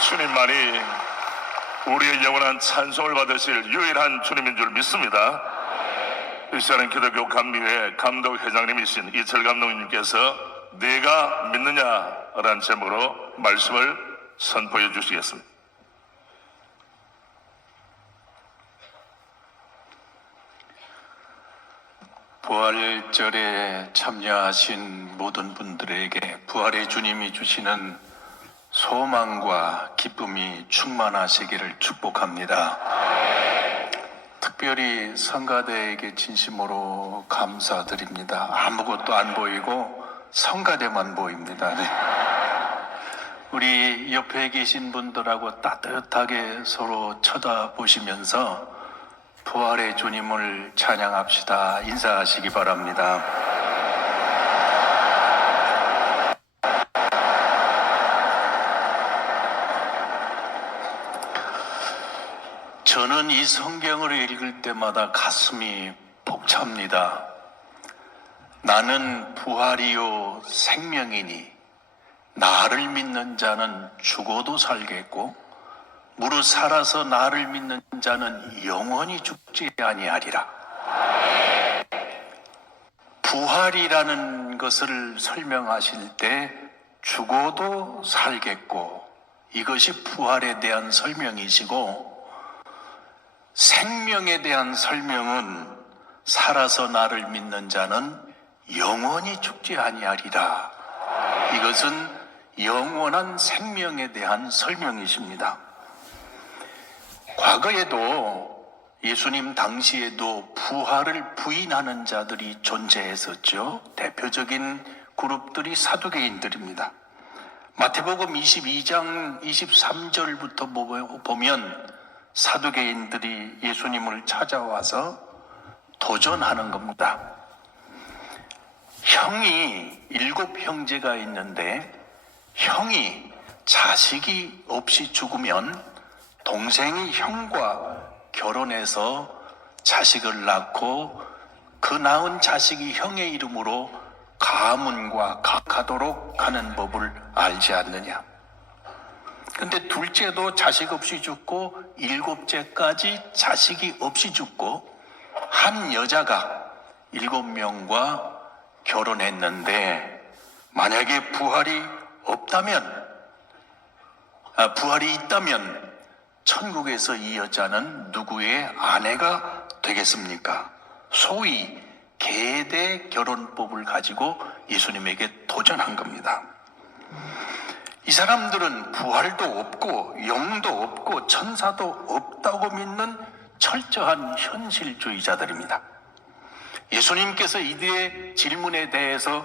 주님만이 우리의 영원한 찬송을 받으실 유일한 주님인 줄 믿습니다. 이 시간은 기독교 감리회 감독회장님이신 이철 감독님께서 네가 믿느냐라는 제목으로 말씀을 선포해 주시겠습니다. 부활절에 참여하신 모든 분들에게 부활의 주님이 주시는 소망과 기쁨이 충만하시기를 축복합니다. 특별히 성가대에게 진심으로 감사드립니다. 아무것도 안 보이고 성가대만 보입니다. 네. 우리 옆에 계신 분들하고 따뜻하게 서로 쳐다보시면서 부활의 주님을 찬양합시다. 인사하시기 바랍니다. 저는 이 성경을 읽을 때마다 가슴이 벅찹니다. 나는 부활이요 생명이니 나를 믿는 자는 죽어도 살겠고 무릇 살아서 나를 믿는 자는 영원히 죽지 아니하리라. 부활이라는 것을 설명하실 때 죽어도 살겠고 이것이 부활에 대한 설명이시고 생명에 대한 설명은 살아서 나를 믿는 자는 영원히 죽지 아니하리라. 이것은 영원한 생명에 대한 설명이십니다. 과거에도 예수님 당시에도 부활을 부인하는 자들이 존재했었죠. 대표적인 그룹들이 사두개인들입니다. 마태복음 22장 23절부터 보면 사두개인들이 예수님을 찾아와서 도전하는 겁니다. 형이 7 형제가 있는데 형이 자식이 없이 죽으면 동생이 형과 결혼해서 자식을 낳고 그 낳은 자식이 형의 이름으로 가문과 가도록 하는 법을 알지 않느냐. 근데 둘째도 자식 없이 죽고 7째까지 자식이 없이 죽고 한 여자가 7명과 결혼했는데 만약에 부활이 있다면 천국에서 이 여자는 누구의 아내가 되겠습니까? 소위 계대 결혼법을 가지고 예수님에게 도전한 겁니다. 이 사람들은 부활도 없고 영도 없고 천사도 없다고 믿는 철저한 현실주의자들입니다. 예수님께서 이들의 질문에 대해서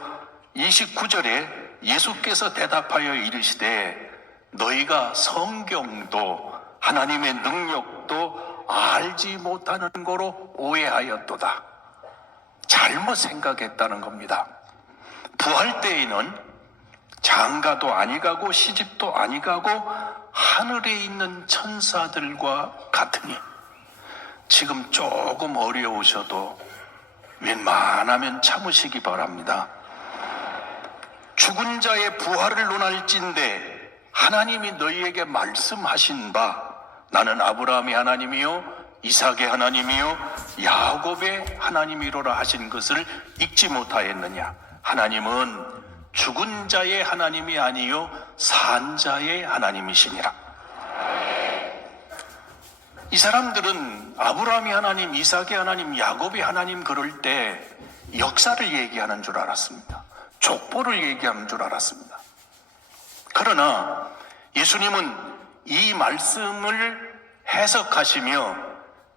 29절에 예수께서 대답하여 이르시되 너희가 성경도 하나님의 능력도 알지 못하는 거로 오해하였도다. 잘못 생각했다는 겁니다. 부활 때에는 장가도 아니가고 시집도 아니가고 하늘에 있는 천사들과 같으니 지금 조금 어려우셔도 웬만하면 참으시기 바랍니다. 죽은 자의 부활을 논할진대 하나님이 너희에게 말씀하신 바 나는 아브라함의 하나님이요 이삭의 하나님이요 야곱의 하나님이로라 하신 것을 읽지 못하였느냐. 하나님은 죽은 자의 하나님이 아니요 산 자의 하나님이시니라. 이 사람들은 아브라함의 하나님, 이삭의 하나님, 야곱의 하나님 그럴 때 역사를 얘기하는 줄 알았습니다. 족보를 얘기하는 줄 알았습니다. 그러나 예수님은 이 말씀을 해석하시며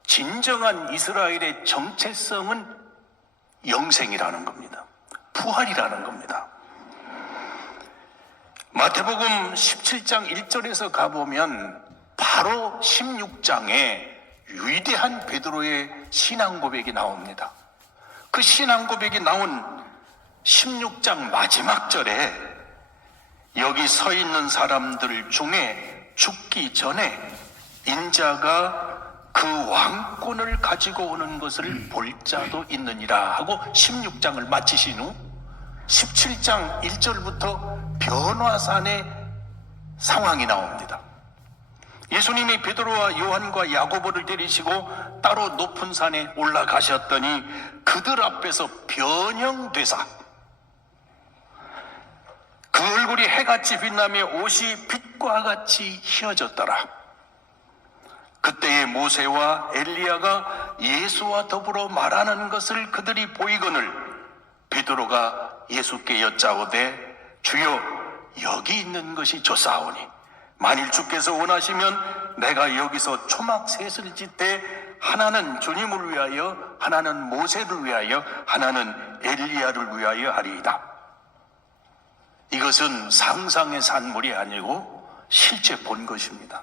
진정한 이스라엘의 정체성은 영생이라는 겁니다. 부활이라는 겁니다. 마태복음 17장 1절에서 가보면 바로 16장에 위대한 베드로의 신앙 고백이 나옵니다. 그 신앙 고백이 나온 16장 마지막 절에 여기 서 있는 사람들 중에 죽기 전에 인자가 그 왕권을 가지고 오는 것을 볼 자도 있느니라 하고 16장을 마치신 후 17장 1절부터 변화산의 상황이 나옵니다. 예수님이 베드로와 요한과 야고보를 데리시고 따로 높은 산에 올라가셨더니 그들 앞에서 변형되사 그 얼굴이 해같이 빛나며 옷이 빛과 같이 휘어졌더라. 그때에 모세와 엘리야가 예수와 더불어 말하는 것을 그들이 보이거늘 베드로가 예수께 여짜오되 주여 여기 있는 것이 좋사오니 만일 주께서 원하시면 내가 여기서 초막 셋을 짓되 하나는 주님을 위하여 하나는 모세를 위하여 하나는 엘리야를 위하여 하리이다. 이것은 상상의 산물이 아니고 실제 본 것입니다.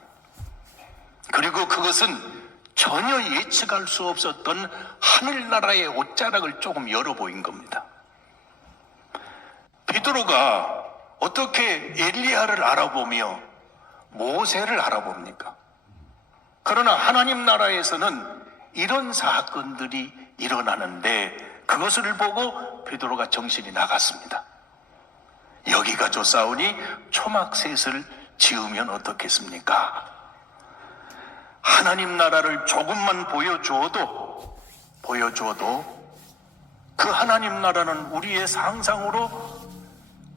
그리고 그것은 전혀 예측할 수 없었던 하늘나라의 옷자락을 조금 열어 보인 겁니다. 베드로가 어떻게 엘리야를 알아보며 모세를 알아봅니까? 그러나 하나님 나라에서는 이런 사건들이 일어나는데 그것을 보고 베드로가 정신이 나갔습니다. 여기가 좋사오니 초막셋을 지으면 어떻겠습니까? 하나님 나라를 조금만 보여주어도 그 하나님 나라는 우리의 상상으로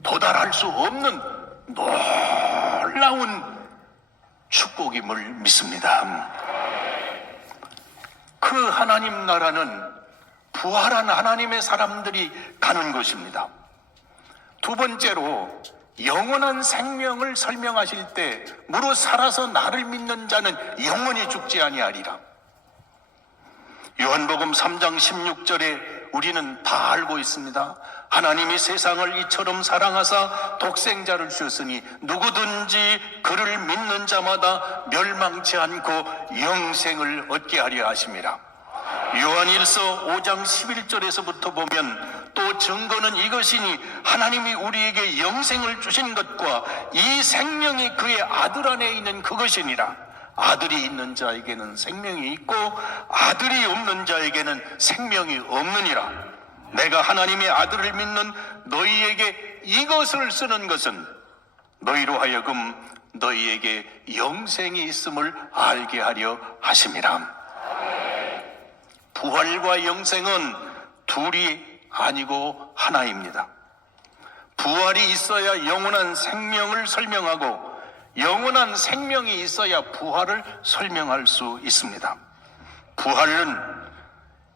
도달할 수 없는 놀라운 축복임을 믿습니다. 그 하나님 나라는 부활한 하나님의 사람들이 가는 것입니다. 두 번째로 영원한 생명을 설명하실 때 무릇 살아서 나를 믿는 자는 영원히 죽지 아니하리라. 요한복음 3장 16절에 우리는 다 알고 있습니다. 하나님이 세상을 이처럼 사랑하사 독생자를 주셨으니 누구든지 그를 믿는 자마다 멸망치 않고 영생을 얻게 하려 하심이라. 요한일서 5장 11절에서부터 보면 또 증거는 이것이니 하나님이 우리에게 영생을 주신 것과 이 생명이 그의 아들 안에 있는 그것이니라. 아들이 있는 자에게는 생명이 있고 아들이 없는 자에게는 생명이 없느니라. 내가 하나님의 아들을 믿는 너희에게 이것을 쓰는 것은 너희로 하여금 너희에게 영생이 있음을 알게 하려 하심이라. 부활과 영생은 둘이 아니고 하나입니다. 부활이 있어야 영원한 생명을 설명하고 영원한 생명이 있어야 부활을 설명할 수 있습니다. 부활은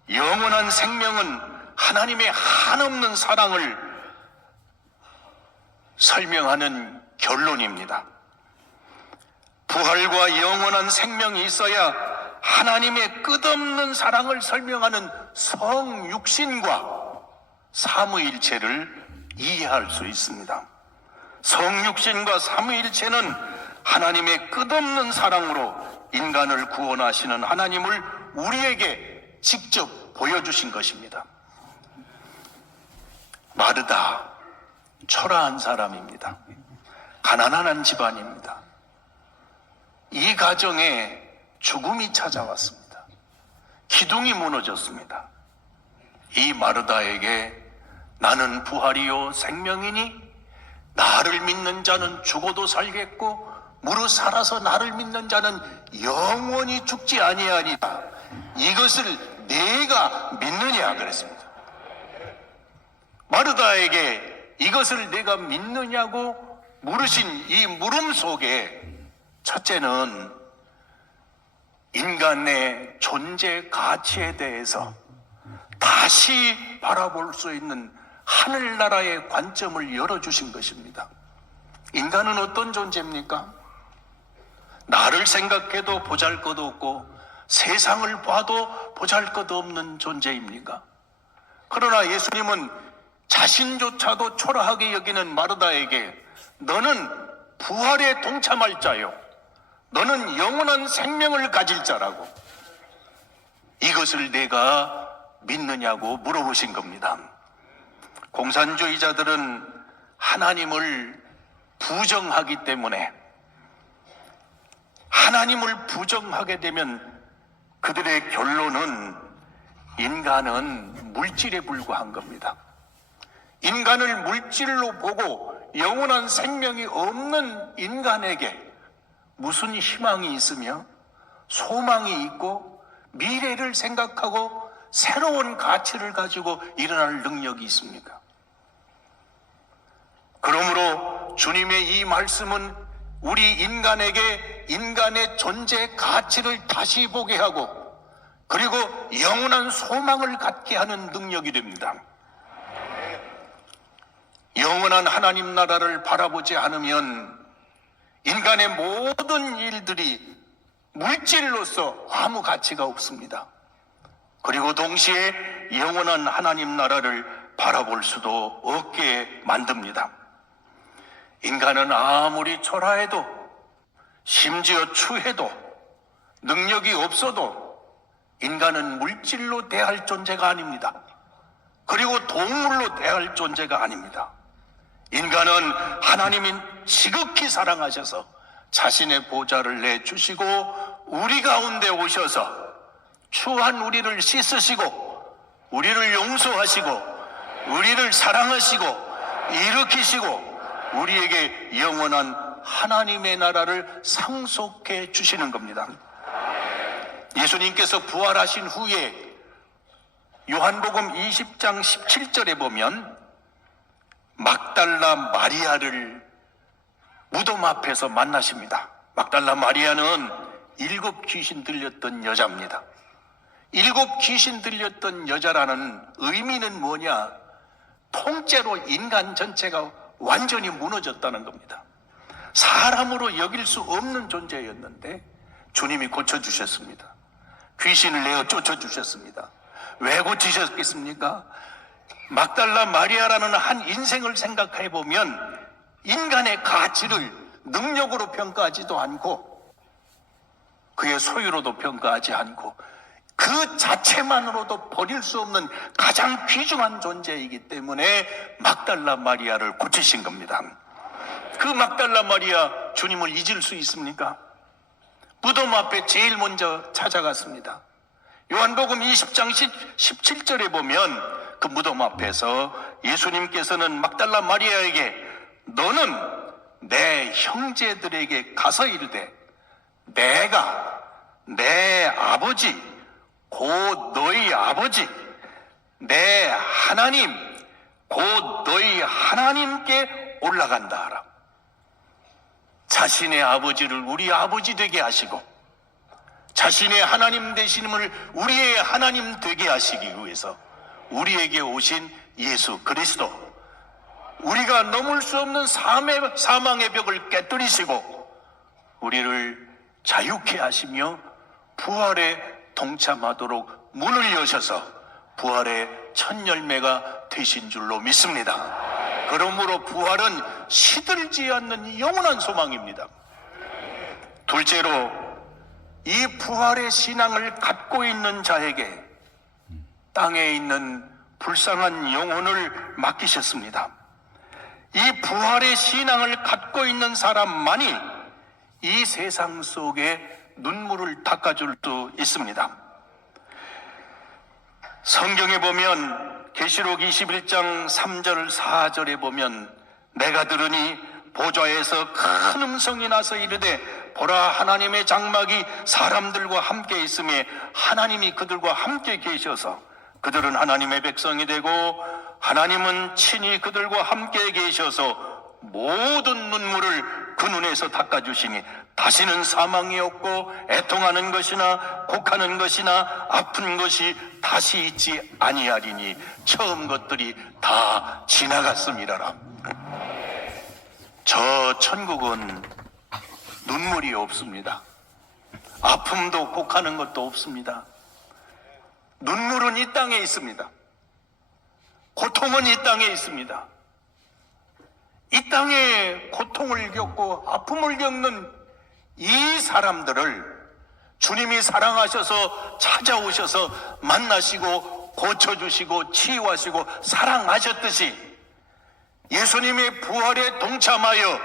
영원한 생명은 하나님의 한없는 사랑을 설명하는 결론입니다. 부활과 영원한 생명이 있어야 하나님의 끝없는 사랑을 설명하는 성육신과 삼위일체를 이해할 수 있습니다. 성육신과 삼위일체는 하나님의 끝없는 사랑으로 인간을 구원하시는 하나님을 우리에게 직접 보여주신 것입니다. 마르다, 초라한 사람입니다. 가난한 집안입니다. 이 가정에 죽음이 찾아왔습니다. 기둥이 무너졌습니다. 이 마르다에게 나는 부활이요 생명이니 나를 믿는 자는 죽어도 살겠고 무릇 살아서 나를 믿는 자는 영원히 죽지 아니하리라. 이것을 내가 믿느냐 그랬습니다. 마르다에게 이것을 내가 믿느냐고 물으신 이 물음 속에 첫째는 인간의 존재 가치에 대해서 다시 바라볼 수 있는 하늘나라의 관점을 열어주신 것입니다. 인간은 어떤 존재입니까? 나를 생각해도 보잘것없고 세상을 봐도 보잘것없는 존재입니까? 그러나 예수님은 자신조차도 초라하게 여기는 마르다에게 너는 부활에 동참할 자요, 너는 영원한 생명을 가질 자라고, 이것을 내가 믿느냐고 물어보신 겁니다. 공산주의자들은 하나님을 부정하기 때문에, 하나님을 부정하게 되면 그들의 결론은 인간은 물질에 불과한 겁니다. 인간을 물질로 보고 영원한 생명이 없는 인간에게 무슨 희망이 있으며 소망이 있고 미래를 생각하고 새로운 가치를 가지고 일어날 능력이 있습니까? 그러므로 주님의 이 말씀은 우리 인간에게 인간의 존재 가치를 다시 보게 하고 그리고 영원한 소망을 갖게 하는 능력이 됩니다. 영원한 하나님 나라를 바라보지 않으면 인간의 모든 일들이 물질로서 아무 가치가 없습니다. 그리고 동시에 영원한 하나님 나라를 바라볼 수도 없게 만듭니다. 인간은 아무리 초라해도 심지어 추해도 능력이 없어도 인간은 물질로 대할 존재가 아닙니다. 그리고 동물로 대할 존재가 아닙니다. 인간은 하나님이 지극히 사랑하셔서 자신의 보좌를 내주시고 우리 가운데 오셔서 추한 우리를 씻으시고 우리를 용서하시고 우리를 사랑하시고 일으키시고 우리에게 영원한 하나님의 나라를 상속해 주시는 겁니다. 예수님께서 부활하신 후에 요한복음 20장 17절에 보면 막달라 마리아를 무덤 앞에서 만나십니다. 막달라 마리아는 7 귀신 들렸던 여자입니다. 7 귀신 들렸던 여자라는 의미는 뭐냐? 통째로 인간 전체가 완전히 무너졌다는 겁니다. 사람으로 여길 수 없는 존재였는데 주님이 고쳐주셨습니다. 귀신을 내어 쫓아주셨습니다. 왜 고치셨겠습니까? 막달라 마리아라는 한 인생을 생각해 보면 인간의 가치를 능력으로 평가하지도 않고 그의 소유로도 평가하지 않고 그 자체만으로도 버릴 수 없는 가장 귀중한 존재이기 때문에 막달라 마리아를 고치신 겁니다. 그 막달라 마리아 주님을 잊을 수 있습니까? 무덤 앞에 제일 먼저 찾아갔습니다. 요한복음 20장 17절에 보면 그 무덤 앞에서 예수님께서는 막달라 마리아에게 너는 내 형제들에게 가서 이르되 내가 내 아버지 곧 너희 아버지 내 하나님 곧 너희 하나님께 올라간다 하라. 자신의 아버지를 우리 아버지 되게 하시고 자신의 하나님 되심을 우리의 하나님 되게 하시기 위해서 우리에게 오신 예수 그리스도, 우리가 넘을 수 없는 사망의 벽을 깨뜨리시고 우리를 자유케 하시며 부활에 동참하도록 문을 여셔서 부활의 첫 열매가 되신 줄로 믿습니다. 그러므로 부활은 시들지 않는 영원한 소망입니다. 둘째로 이 부활의 신앙을 갖고 있는 자에게 땅에 있는 불쌍한 영혼을 맡기셨습니다. 이 부활의 신앙을 갖고 있는 사람만이 이 세상 속에 눈물을 닦아줄 수 있습니다. 성경에 보면 계시록 21장 3절 4절에 보면 내가 들으니 보좌에서 큰 음성이 나서 이르되 보라 하나님의 장막이 사람들과 함께 있음에 하나님이 그들과 함께 계셔서 그들은 하나님의 백성이 되고 하나님은 친히 그들과 함께 계셔서 모든 눈물을 그 눈에서 닦아주시니 다시는 사망이 없고 애통하는 것이나 곡하는 것이나 아픈 것이 다시 있지 아니하리니 처음 것들이 다 지나갔음이라라. 저 천국은 눈물이 없습니다. 아픔도 곡하는 것도 없습니다. 눈물은 이 땅에 있습니다. 고통은 이 땅에 있습니다. 이 땅에 고통을 겪고 아픔을 겪는 이 사람들을 주님이 사랑하셔서 찾아오셔서 만나시고 고쳐주시고 치유하시고 사랑하셨듯이 예수님의 부활에 동참하여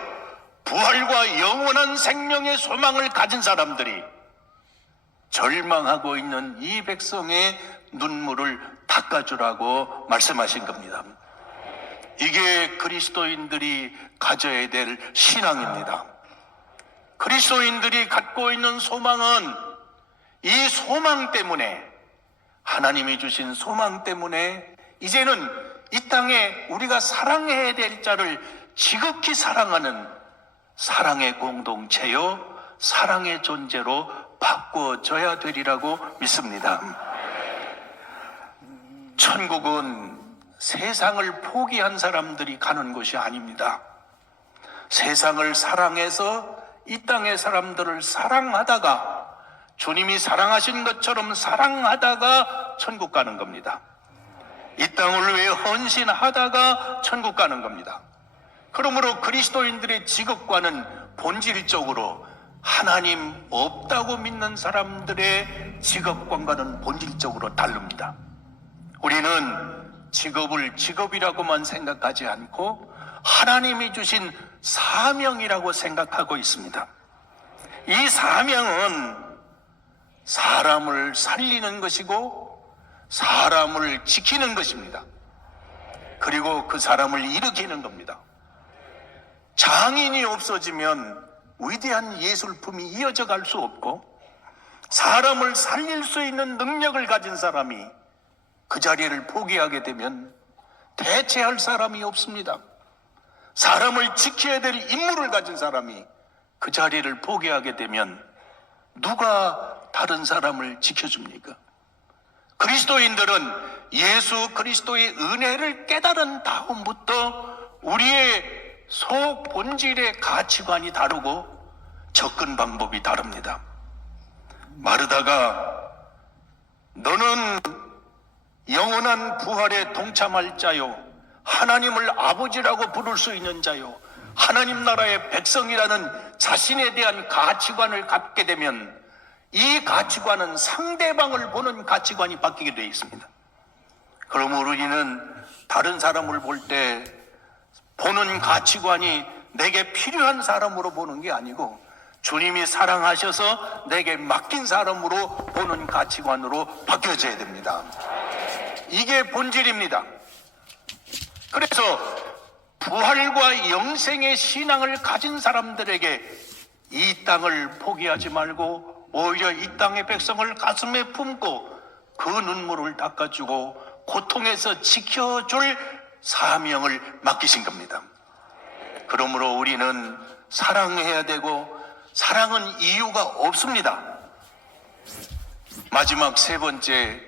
부활과 영원한 생명의 소망을 가진 사람들이 절망하고 있는 이 백성의 눈물을 닦아주라고 말씀하신 겁니다. 이게 그리스도인들이 가져야 될 신앙입니다. 그리스도인들이 갖고 있는 소망은 이 소망 때문에, 하나님이 주신 소망 때문에 이제는 이 땅에 우리가 사랑해야 될 자를 지극히 사랑하는 사랑의 공동체요, 사랑의 존재로 바꾸어져야 되리라고 믿습니다. 천국은 세상을 포기한 사람들이 가는 곳이 아닙니다. 세상을 사랑해서 이 땅의 사람들을 사랑하다가 주님이 사랑하신 것처럼 사랑하다가 천국 가는 겁니다. 이 땅을 위해 헌신하다가 천국 가는 겁니다. 그러므로 그리스도인들의 직업과는 본질적으로 하나님 없다고 믿는 사람들의 직업관과는 본질적으로 다릅니다. 우리는 직업을 직업이라고만 생각하지 않고 하나님이 주신 사명이라고 생각하고 있습니다. 이 사명은 사람을 살리는 것이고 사람을 지키는 것입니다. 그리고 그 사람을 일으키는 겁니다. 장인이 없어지면 위대한 예술품이 이어져 갈 수 없고, 사람을 살릴 수 있는 능력을 가진 사람이 그 자리를 포기하게 되면 대체할 사람이 없습니다. 사람을 지켜야 될 임무를 가진 사람이 그 자리를 포기하게 되면 누가 다른 사람을 지켜줍니까? 그리스도인들은 예수 그리스도의 은혜를 깨달은 다음부터 우리의 속 본질의 가치관이 다르고 접근 방법이 다릅니다. 마르다가 너는 영원한 부활에 동참할 자요, 하나님을 아버지라고 부를 수 있는 자요, 하나님 나라의 백성이라는 자신에 대한 가치관을 갖게 되면 이 가치관은 상대방을 보는 가치관이 바뀌게 되어 있습니다. 그러므로 우리는 다른 사람을 볼 때 보는 가치관이 내게 필요한 사람으로 보는 게 아니고 주님이 사랑하셔서 내게 맡긴 사람으로 보는 가치관으로 바뀌어져야 됩니다. 이게 본질입니다. 그래서 부활과 영생의 신앙을 가진 사람들에게 이 땅을 포기하지 말고 오히려 이 땅의 백성을 가슴에 품고 그 눈물을 닦아주고 고통에서 지켜줄 사명을 맡기신 겁니다. 그러므로 우리는 사랑해야 되고 사랑은 이유가 없습니다. 마지막 세 번째,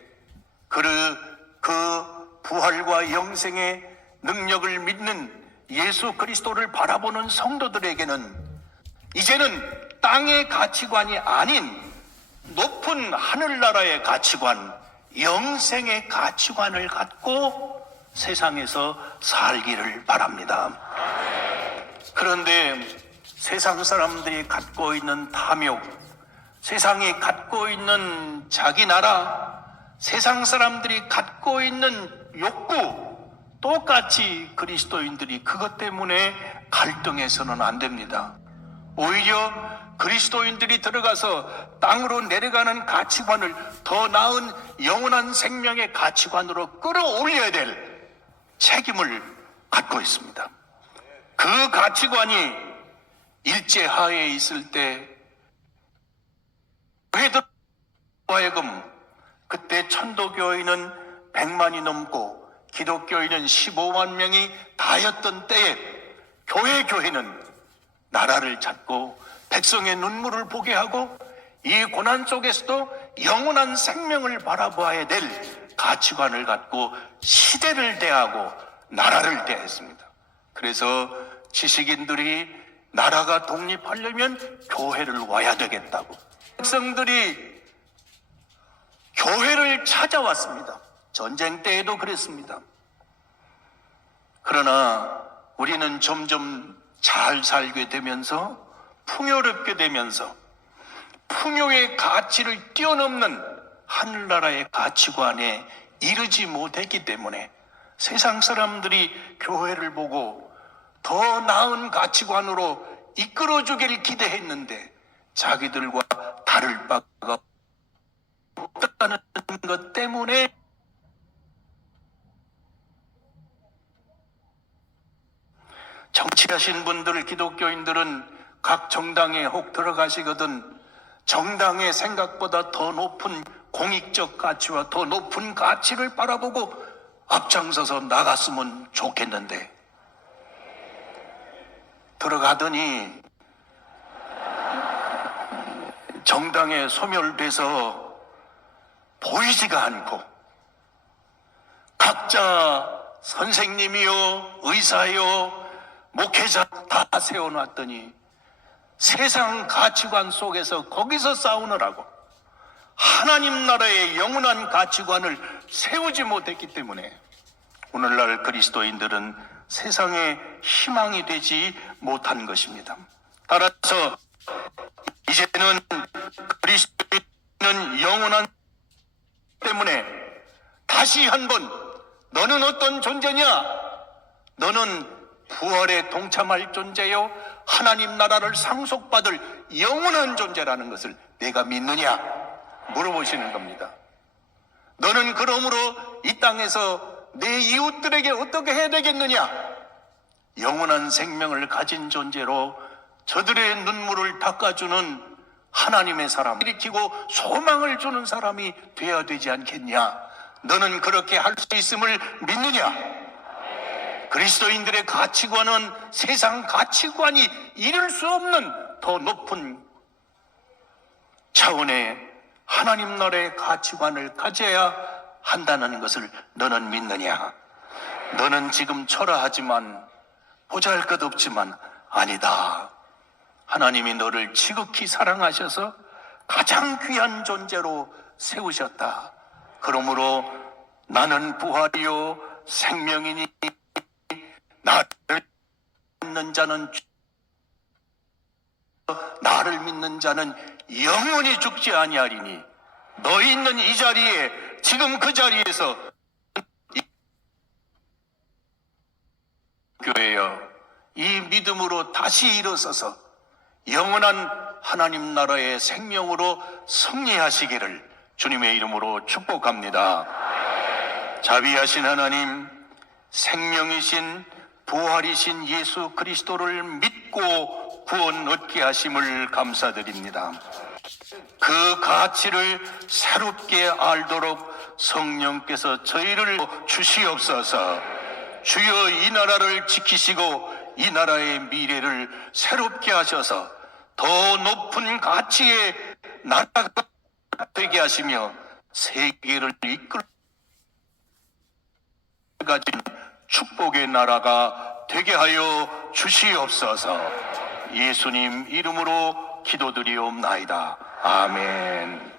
그 부활과 영생의 능력을 믿는 예수 그리스도를 바라보는 성도들에게는 이제는 땅의 가치관이 아닌 높은 하늘나라의 가치관, 영생의 가치관을 갖고 세상에서 살기를 바랍니다. 그런데 세상 사람들이 갖고 있는 탐욕, 세상이 갖고 있는 자기 나라, 세상 사람들이 갖고 있는 욕구, 똑같이 그리스도인들이 그것 때문에 갈등해서는 안 됩니다. 오히려 그리스도인들이 들어가서 땅으로 내려가는 가치관을 더 나은 영원한 생명의 가치관으로 끌어올려야 될 책임을 갖고 있습니다. 그 가치관이 일제하에 있을 때 교회들 하여금, 그때 천도교인은 100만이 넘고 기독교인은 15만 명이 다였던 때에 교회는 나라를 찾고 백성의 눈물을 보게 하고 이 고난 속에서도 영원한 생명을 바라봐야 될 가치관을 갖고 시대를 대하고 나라를 대했습니다. 그래서 지식인들이 나라가 독립하려면 교회를 와야 되겠다고 백성들이 교회를 찾아왔습니다. 전쟁 때에도 그랬습니다. 그러나 우리는 점점 잘 살게 되면서 풍요롭게 되면서 풍요의 가치를 뛰어넘는 하늘나라의 가치관에 이르지 못했기 때문에 세상 사람들이 교회를 보고 더 나은 가치관으로 이끌어주기를 기대했는데 자기들과 다를 바가 없다는 것 때문에 정치하신 분들, 기독교인들은 각 정당에 혹 들어가시거든 정당의 생각보다 더 높은 공익적 가치와 더 높은 가치를 바라보고 앞장서서 나갔으면 좋겠는데 들어가더니 정당에 소멸돼서 보이지가 않고 각자 선생님이요 의사요 목회자 다 세워놨더니 세상 가치관 속에서 거기서 싸우느라고 하나님 나라의 영원한 가치관을 세우지 못했기 때문에 오늘날 그리스도인들은 세상의 희망이 되지 못한 것입니다. 따라서 이제는 그리스도인은 영원한 때문에 다시 한번 너는 어떤 존재냐? 너는 부활에 동참할 존재요 하나님 나라를 상속받을 영원한 존재라는 것을 내가 믿느냐? 물어보시는 겁니다. 너는 그러므로 이 땅에서 내 이웃들에게 어떻게 해야 되겠느냐? 영원한 생명을 가진 존재로 저들의 눈물을 닦아주는 하나님의 사람, 일으키고 소망을 주는 사람이 되어야 되지 않겠냐? 너는 그렇게 할 수 있음을 믿느냐? 그리스도인들의 가치관은 세상 가치관이 이룰 수 없는 더 높은 차원의 하나님 나라의 가치관을 가져야 한다는 것을 너는 믿느냐? 너는 지금 초라하지만 보잘것없지만 아니다. 하나님이 너를 지극히 사랑하셔서 가장 귀한 존재로 세우셨다. 그러므로 나는 부활이요 생명이니 나를 믿는 자는 영원히 죽지 아니하리니 너희 있는 이 자리에 지금 그 자리에서 교회여 이 믿음으로 다시 일어서서 영원한 하나님 나라의 생명으로 승리하시기를 주님의 이름으로 축복합니다. 자비하신 하나님, 생명이신 부활이신 예수 그리스도를 믿고 구원 얻게 하심을 감사드립니다. 그 가치를 새롭게 알도록 성령께서 저희를 주시옵소서. 주여 이 나라를 지키시고 이 나라의 미래를 새롭게 하셔서 더 높은 가치의 나라가 되게 하시며 세계를 이끌 가진 축복의 나라가 되게 하여 주시옵소서. 예수님 이름으로 기도드리옵나이다. 아멘.